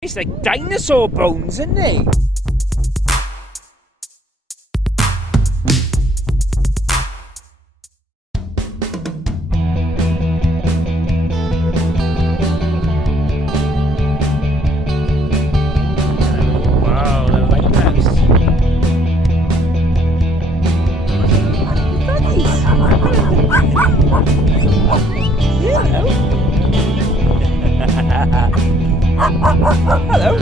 It's like dinosaur bones, isn't it? Wow, the lighthouse. Hello.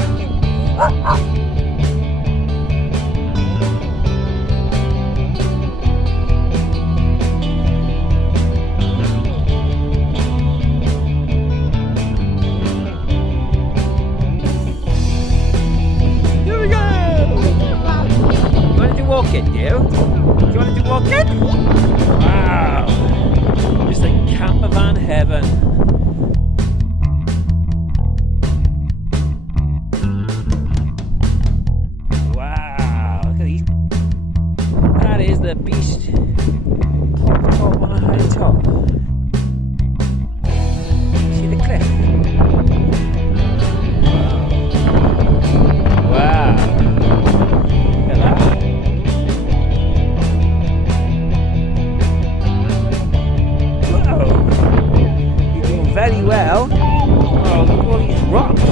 Here we go. You want to do walking, do you? Do you want to do walking? Wow. It's like camper van heaven. That is the beast. Top on a high top. See the cliff? Wow. Look at that. Whoa. You're doing very well. Oh, look at all these rocks.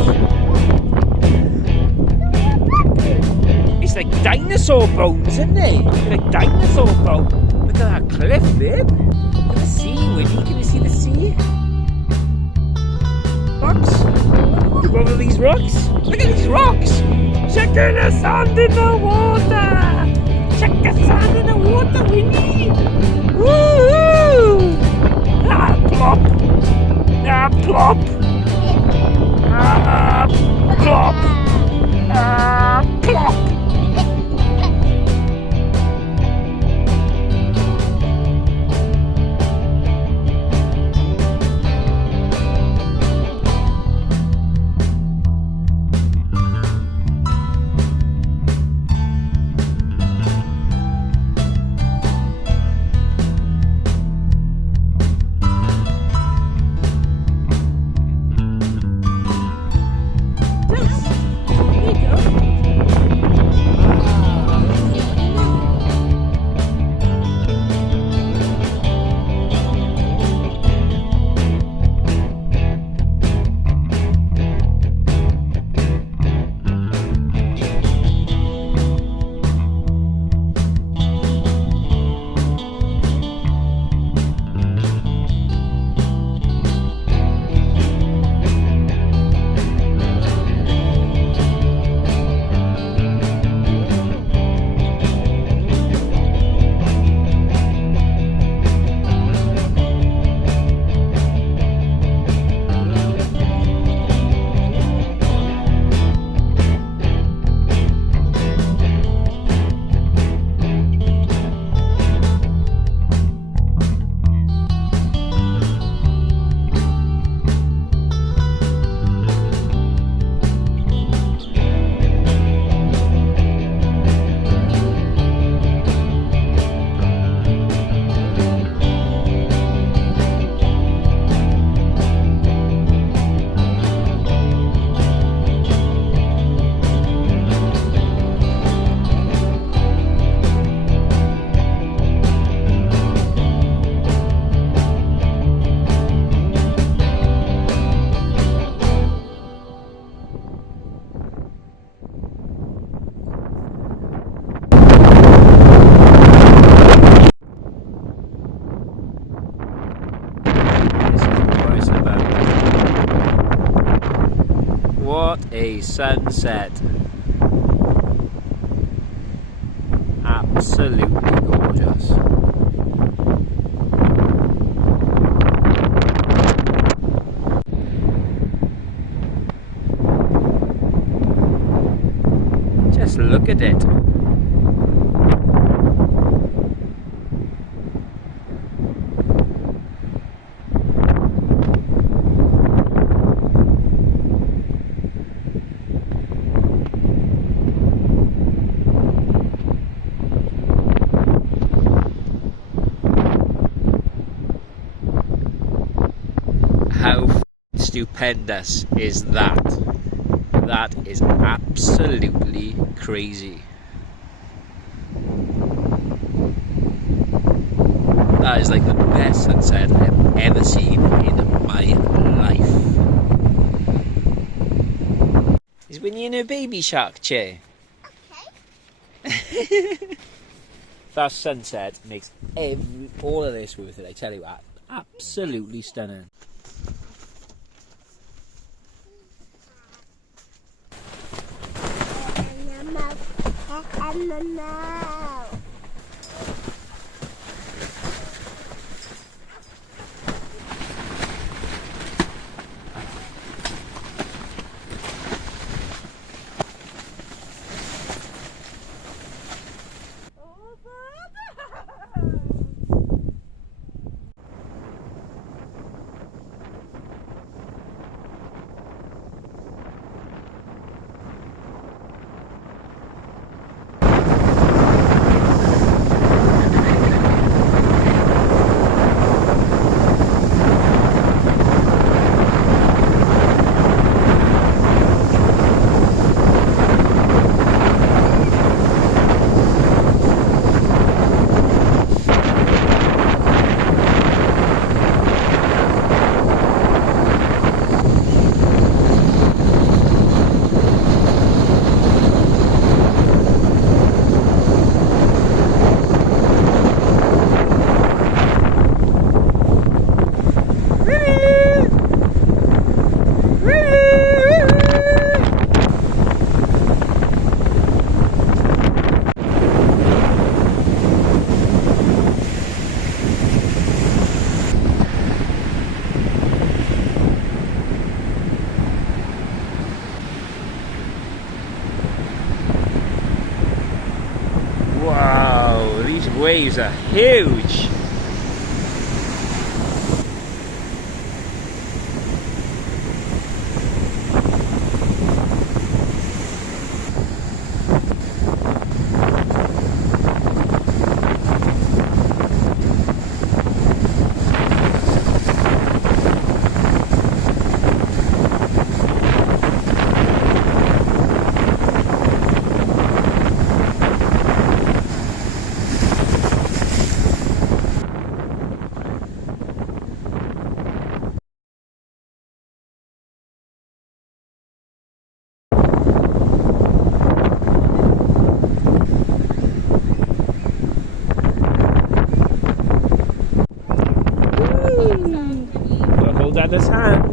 It's like dinosaur bones, isn't it? It's like dinosaur bones. Look at that cliff, babe. Look at the sea, Winnie. Can you see the sea? Rocks. Look over these rocks. Look at these rocks. Check out the sand in the water. Check the sand in the water, Winnie. Woo! Ah, plop. Ah, plop. Ah, plop. Ah, plop. What a sunset. Absolutely gorgeous. Just look at it. How stupendous is that? That is absolutely crazy. That is like the best sunset I've ever seen in my life. Is Winnie in her baby shark chair? Okay. That sunset makes all of this worth it, I tell you what. Absolutely stunning. Wow, these waves are huge. Hold Dada's hand.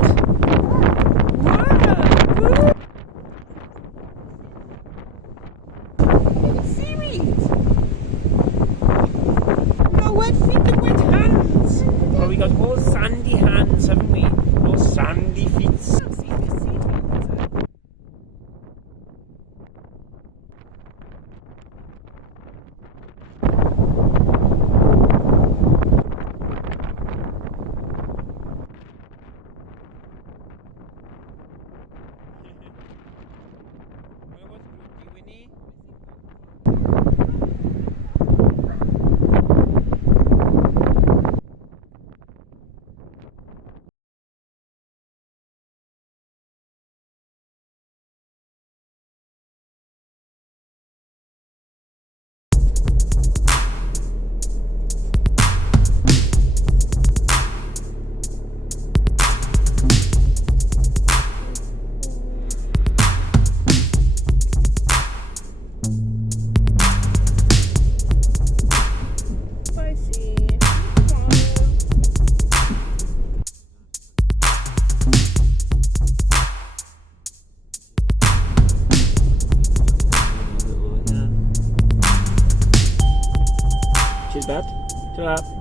Wow. Seaweed. No wet feet and wet hands. Well, we got all sandy hands, haven't we? All sandy feet. Cheers, bud. Ta-ra.